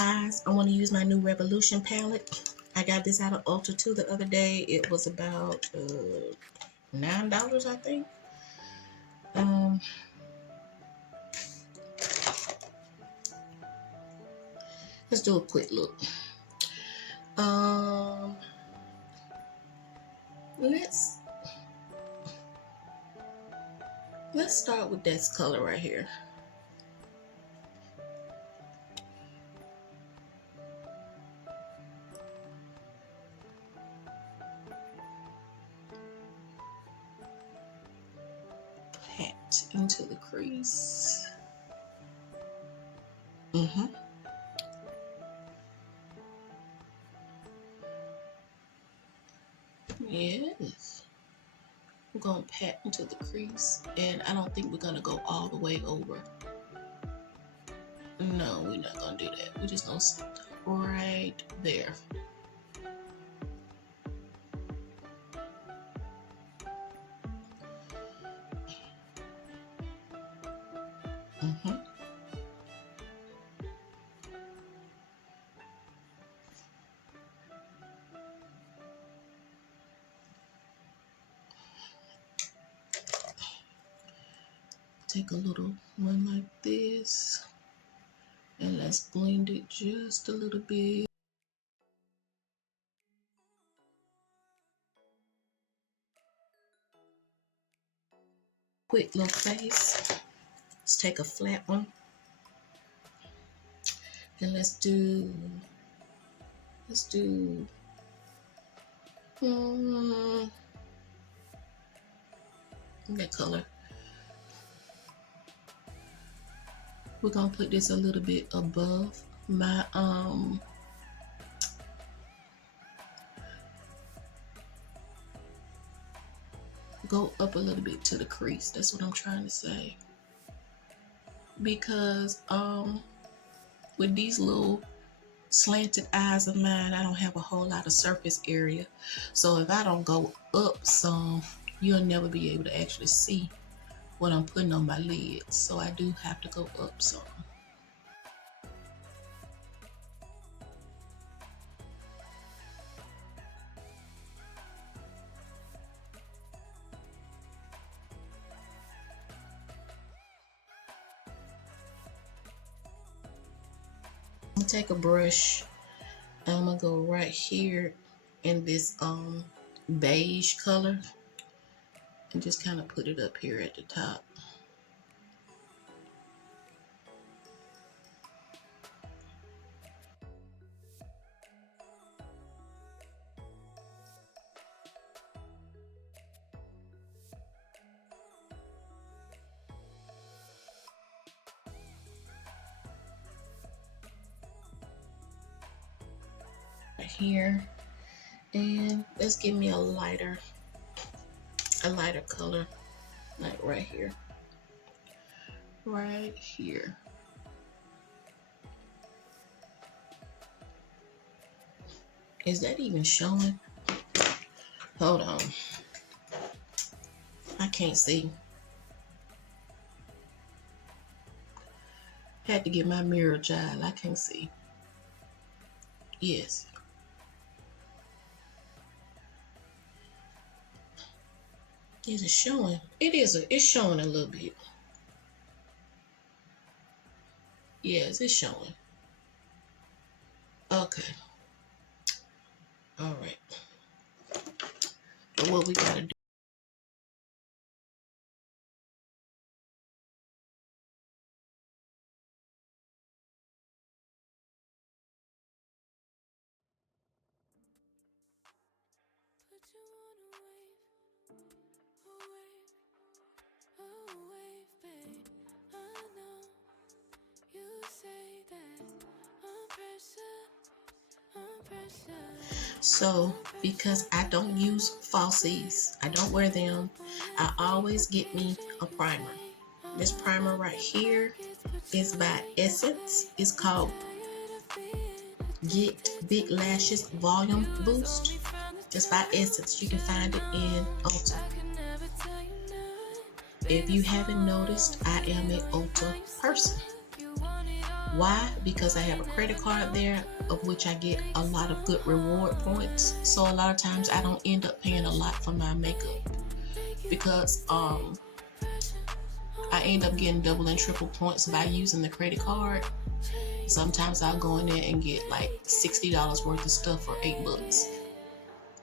eyes, I want to use my new Revolution palette. I got this out of Ulta too the other day. It was about $9, I think. Let's do a quick look. Let's start with this color right here. Pat into the crease. Yes. We're going to pat into the crease, and I don't think we're going to go all the way over. No, we're not going to do that. We're just going to stop right there. Take a little one like this, and let's blend it just a little bit. Quick little face. Let's take a flat one, and let's do that color. We're gonna put this a little bit above my go up a little bit to the crease. That's what I'm trying to say. Because with these little slanted eyes of mine, I don't have a whole lot of surface area. So if I don't go up some, you'll never be able to actually see what I'm putting on my lids. So I do have to go up some. I'm gonna take a brush. I'm gonna go right here in this beige color and just kind of put it up here at the top. Right here, and let's give me a lighter color, like right here. Right here. Is that even showing? Hold on. I can't see. Had to get my mirror gel. I can't see. Yes. Is it showing? It's showing a little bit. Yes, it's showing. Okay. All right. But what we gotta do. So, because I don't use falsies, I don't wear them, I always get me a primer. This primer right here is by Essence. It's called Get Big Lashes Volume Boost. It's by Essence. You can find it in Ulta. If you haven't noticed, I am an Ulta person. Why? Because I have a credit card there, of which I get a lot of good reward points. So a lot of times I don't end up paying a lot for my makeup, because I end up getting double and triple points by using the credit card. Sometimes I'll go in there and get like $60 worth of stuff for $8.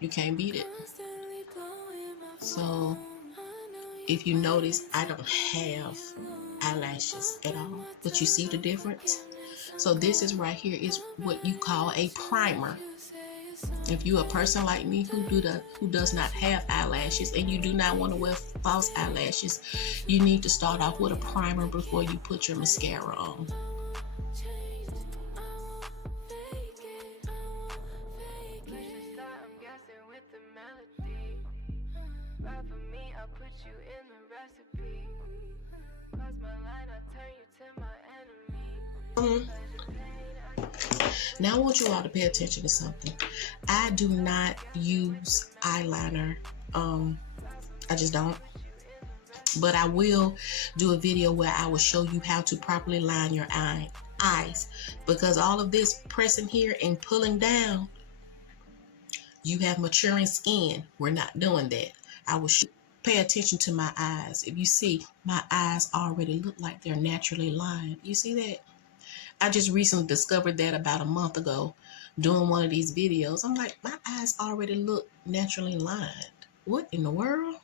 You can't beat it. So if you notice, I don't have eyelashes at all, but you see the difference. So this is right here is what you call a primer. If you're a person like me who does not have eyelashes and you do not want to wear false eyelashes, you need to start off with a primer before you put your mascara on. Now I want you all to pay attention to something. I do not use eyeliner. I just don't. But I will do a video where I will show you how to properly line your eyes. Because all of this pressing here and pulling down, you have maturing skin. We're not doing that. I will pay attention to my eyes. If you see, my eyes already look like they're naturally lined. You see that? I just recently discovered that about a month ago doing one of these videos. I'm like, my eyes already look naturally lined. What in the world?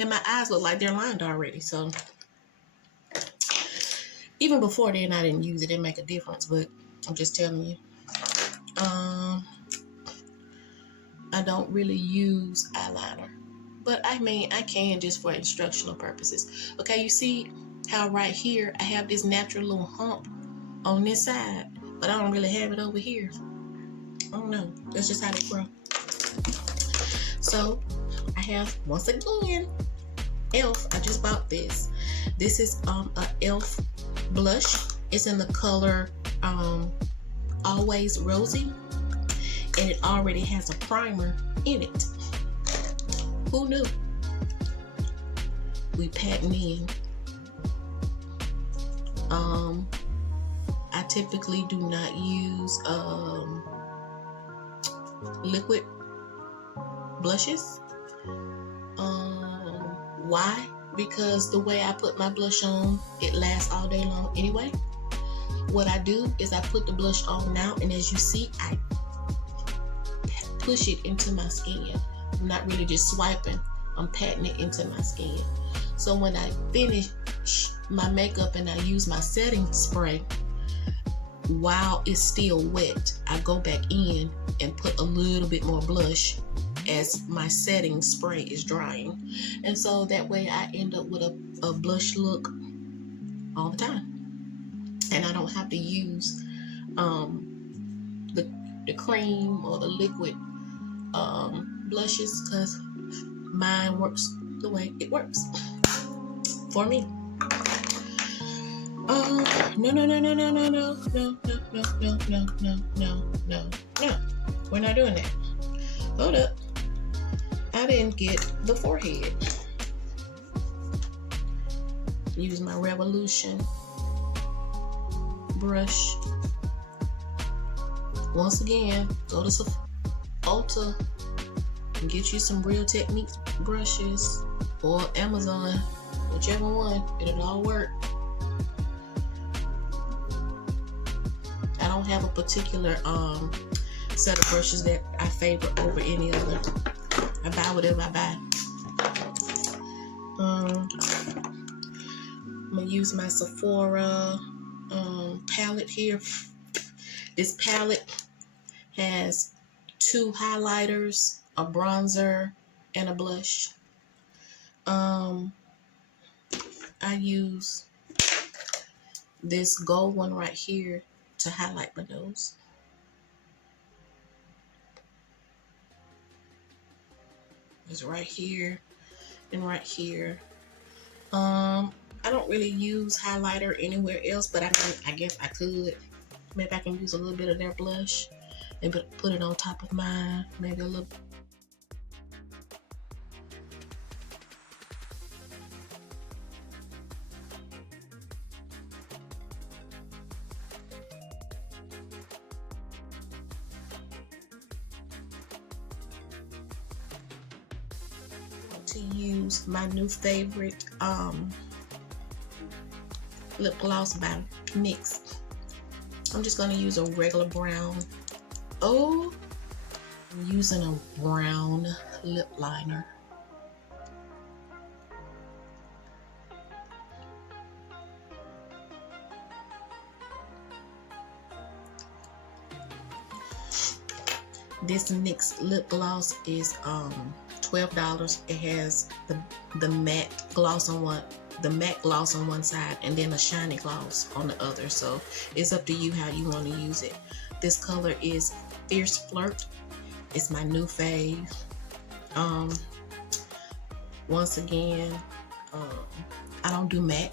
And my eyes look like they're lined already. So even before then, I didn't use it. It didn't make a difference, but I'm just telling you. I don't really use eyeliner, but I mean, I can just for instructional purposes. Okay, you see how right here, I have this natural little hump on this side, but I don't really have it over here. I don't know. That's just how they grow. So I have, once again, Elf. I just bought this. This is a Elf blush. It's in the color Always Rosy, and it already has a primer in it. Who knew? We patting in. I typically do not use liquid blushes. Why? Because the way I put my blush on, it lasts all day long anyway. What I do is I put the blush on now, and as you see, I push it into my skin. I'm not really just swiping, I'm patting it into my skin. So when I finish my makeup and I use my setting spray, while it's still wet, I go back in and put a little bit more blush as my setting spray is drying. And so that way I end up with a blush look all the time. And I don't have to use the cream or the liquid blushes, because mine works the way it works for me. No. We're not doing that. Hold up. I didn't get the forehead. Use my Revolution brush. Once again, go to Ulta and get you some Real Techniques brushes, or Amazon, whichever one. It'll all work. I don't have a particular set of brushes that I favor over any other. I buy whatever I buy. I'm gonna use my Sephora palette here. This palette has 2 highlighters, a bronzer, and a blush. I use this gold one right here to highlight my nose. It's right here and right here. I don't really use highlighter anywhere else, but I guess I could. Maybe I can use a little bit of their blush and put it on top of mine. Maybe a little. to use my new favorite lip gloss by NYX. I'm just going to use a regular brown. Oh, I'm using a brown lip liner. This NYX lip gloss is $12. It has the matte gloss on one side and then a shiny gloss on the other. So it's up to you how you want to use it. This color is Fierce Flirt. It's my new fave. Once again, I don't do matte.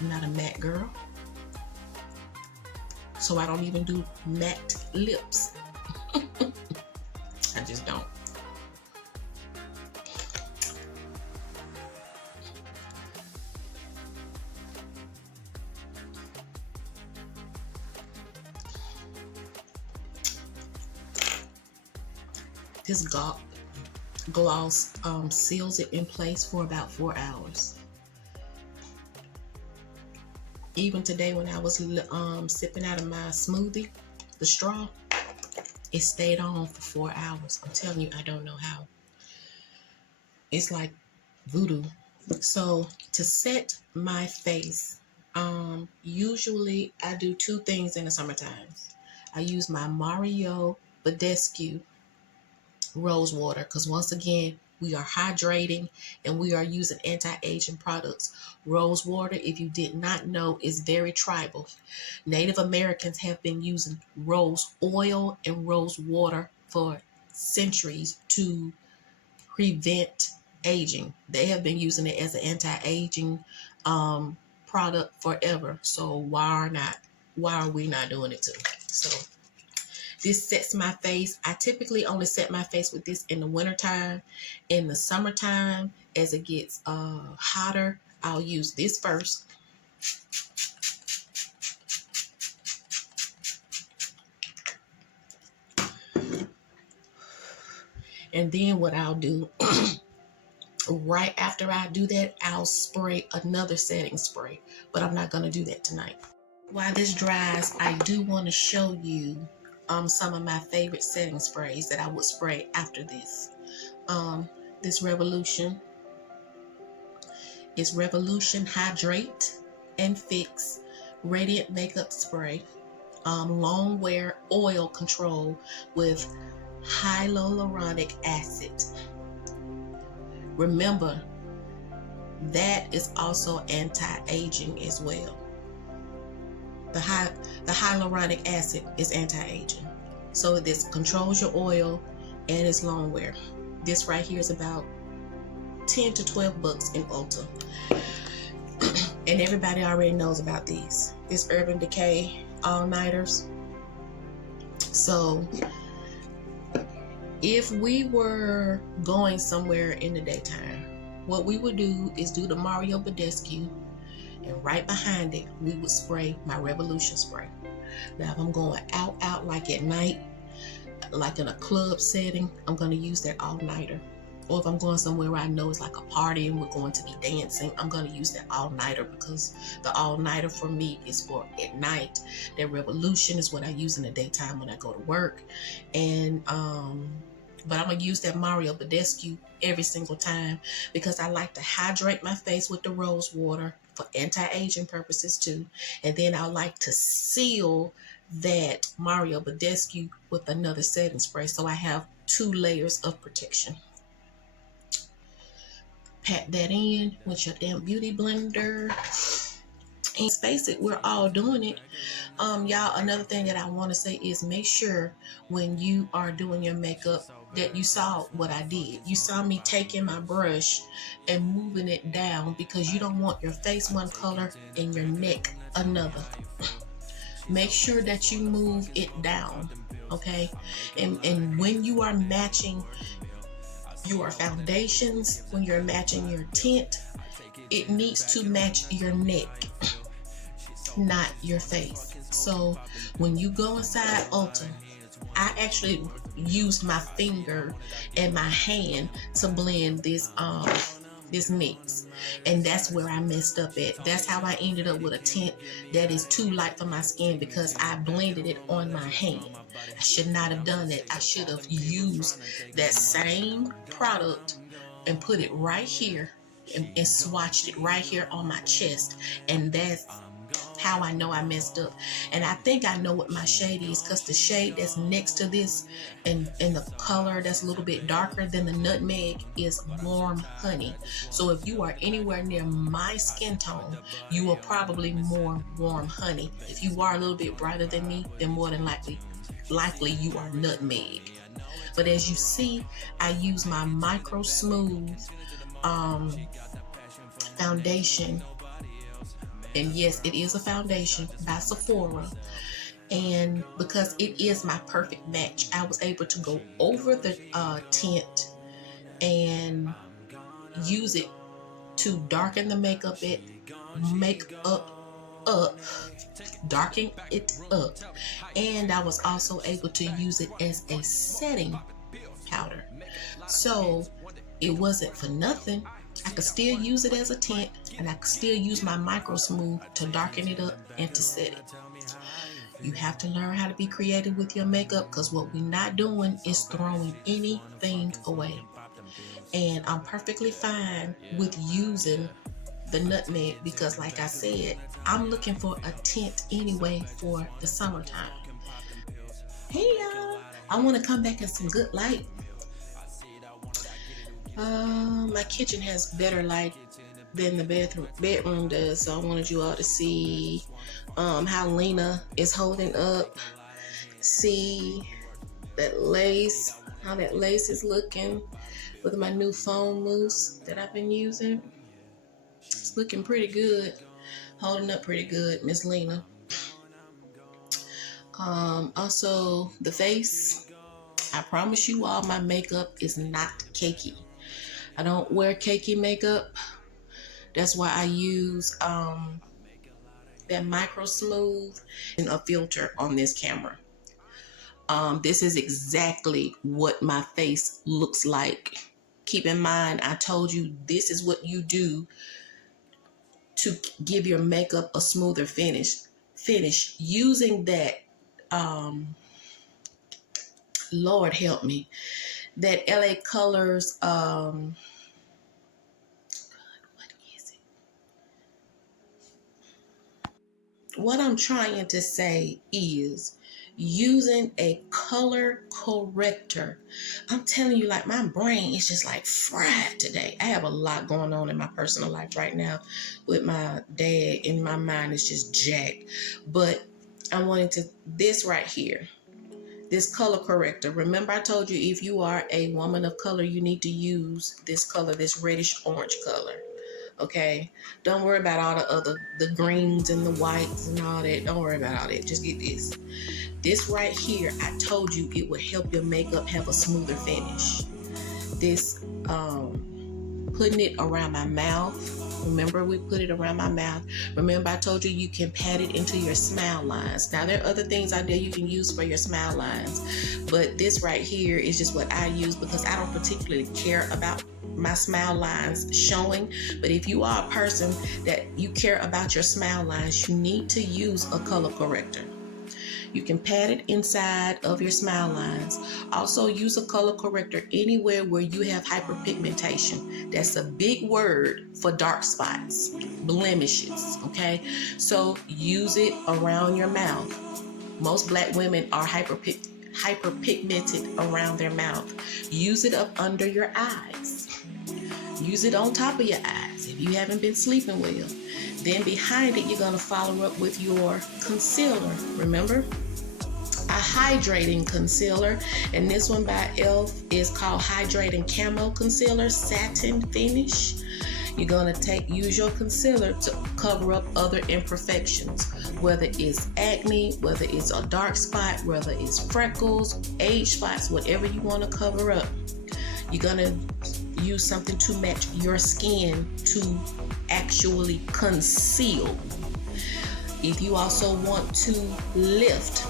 I'm not a matte girl. So I don't even do matte lips. I just don't. This gloss seals it in place for about 4 hours. Even today when I was sipping out of my smoothie, the straw, it stayed on for 4 hours. I'm telling you, I don't know how. It's like voodoo. So to set my face, usually I do 2 things in the summertime. I use my Mario Badescu rose water, because once again, we are hydrating and we are using anti-aging products. Rose water, if you did not know, is very tribal. Native Americans have been using rose oil and rose water for centuries to prevent aging. They have been using it as an anti-aging product forever. So why are we not doing it too? So this sets my face. I typically only set my face with this in the wintertime. In the summertime, as it gets hotter, I'll use this first. And then what I'll do, right after I do that, I'll spray another setting spray. But I'm not going to do that tonight. While this dries, I do want to show you some of my favorite setting sprays that I would spray after this. This Revolution is Revolution Hydrate and Fix Radiant Makeup Spray. Long wear oil control with hyaluronic acid. Remember, that is also anti-aging as well. The hyaluronic acid is anti-aging. So this controls your oil and it's long wear. This right here is about 10 to 12 bucks in Ulta. And everybody already knows about these. This Urban Decay all-nighters. So if we were going somewhere in the daytime, what we would do is do the Mario Badescu, and right behind it, we would spray my Revolution spray. Now, if I'm going out like at night, like in a club setting, I'm going to use that all-nighter. Or if I'm going somewhere where I know it's like a party and we're going to be dancing, I'm going to use that all-nighter, because the all-nighter for me is for at night. That Revolution is what I use in the daytime when I go to work. And but I'm going to use that Mario Badescu every single time, because I like to hydrate my face with the rose water for anti-aging purposes too. And then I like to seal that Mario Badescu with another setting spray, so I have 2 layers of protection. Pat that in with your damn beauty blender. And face it, we're all doing it. Y'all, another thing that I want to say is make sure when you are doing your makeup that you saw what I did. You saw me taking my brush and moving it down, because you don't want your face one color and your neck another. Make sure that you move it down, okay? And when you are matching your foundations, when you're matching your tint, it needs to match your neck, not your face. So when you go inside Ulta, I actually used my finger and my hand to blend this mix, and that's where I messed up at. That's how I ended up with a tint that is too light for my skin, because I blended it on my hand. I should not have done that. I should have used that same product and put it right here and swatched it right here on my chest, and that's how I know I messed up. And I think I know what my shade is, because the shade that's next to this and the color that's a little bit darker than the nutmeg is warm honey. So if you are anywhere near my skin tone, you are probably more warm honey. If you are a little bit brighter than me, then more than likely you are nutmeg. But as you see, I use my Microsmooth foundation. And yes, it is a foundation by Sephora. And because it is my perfect match, I was able to go over the tint and use it to darken the darken it up. And I was also able to use it as a setting powder. So it wasn't for nothing. I could still use it as a tint, and I could still use my Microsmooth to darken it up and to set it. You have to learn how to be creative with your makeup, because what we're not doing is throwing anything away. And I'm perfectly fine with using the nutmeg, because like I said, I'm looking for a tint anyway for the summertime. Hey y'all, I want to come back in some good light. My kitchen has better light than the bedroom does, so I wanted you all to see how Lena is holding up. See that lace, how that lace is looking with my new foam mousse that I've been using. It's looking pretty good, holding up pretty good, Miss Lena. Also the face, I promise you all, my makeup is not cakey. I don't wear cakey makeup. That's why I use that Microsmooth and a filter on this camera. This is exactly what my face looks like. Keep in mind, I told you this is what you do to give your makeup a smoother finish. Using that, Lord help me, that LA Colors, what is it? What I'm trying to say is using a color corrector. I'm telling you, like, my brain is just like fried today. I have a lot going on in my personal life right now with my dad, and my mind is just jacked. But I wanted to, this right here, this color corrector. Remember I told you, if you are a woman of color, you need to use this color, this reddish orange color. Okay, don't worry about all the greens and the whites and all that. Don't worry about all that. Just get this right here. I told you it would help your makeup have a smoother finish. This putting it around my mouth. Remember, we put it around my mouth. Remember, I told you you can pat it into your smile lines. Now, there are other things out there you can use for your smile lines, but this right here is just what I use, because I don't particularly care about my smile lines showing. But if you are a person that you care about your smile lines, you need to use a color corrector. You can pat it inside of your smile lines. Also, use a color corrector anywhere where you have hyperpigmentation. That's a big word for dark spots, blemishes, okay? So use it around your mouth. Most Black women are hyperpigmented around their mouth. Use it up under your eyes. Use it on top of your eyes if you haven't been sleeping well. Then behind it, you're going to follow up with your concealer. Remember? A hydrating concealer, and this one by e.l.f. is called Hydrating Camo Concealer, Satin Finish. You're going to use your concealer to cover up other imperfections, whether it's acne, whether it's a dark spot, whether it's freckles, age spots, whatever you want to cover up. You're going to use something to match your skin to actually conceal. If you also want to lift,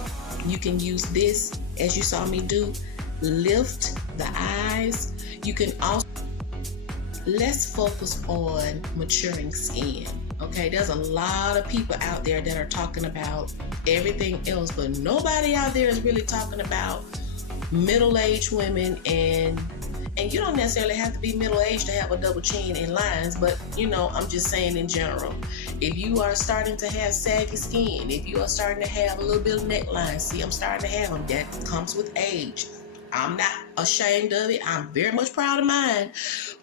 you can use this, as you saw me do, lift the eyes. You can also, let's focus on maturing skin. Okay, there's a lot of people out there that are talking about everything else, but nobody out there is really talking about middle-aged women, and you don't necessarily have to be middle-aged to have a double chin and lines, but I'm just saying in general, if you are starting to have saggy skin, if you are starting to have a little bit of neckline, see, I'm starting to have them, that comes with age. I'm not ashamed of it. I'm very much proud of mine.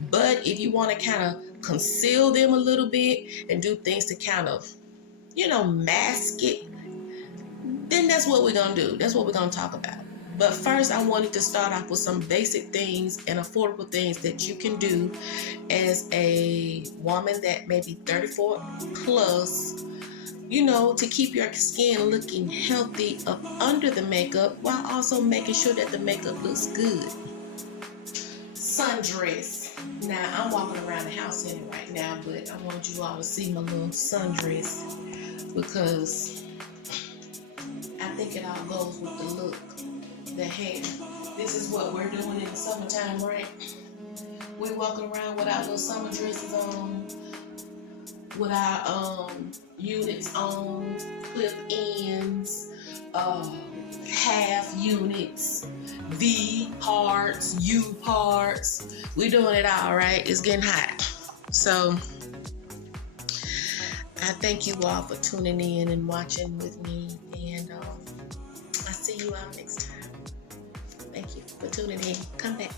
But if you want to kind of conceal them a little bit and do things to kind of, mask it, then that's what we're going to do. That's what we're going to talk about. But first, I wanted to start off with some basic things and affordable things that you can do as a woman that may be 34 plus, to keep your skin looking healthy up under the makeup while also making sure that the makeup looks good. Sundress. Now, I'm walking around the house in it right now, but I want you all to see my little sundress because I think it all goes with the look, the hair. This is what we're doing in the summertime, right? We're walking around with our little summer dresses on, with our units on, clip ends, half units, V parts, U parts. We're doing it all, right? It's getting hot. So I thank you all for tuning in and watching with me, and I'll see you all next time. Thank you for tuning in. Come back.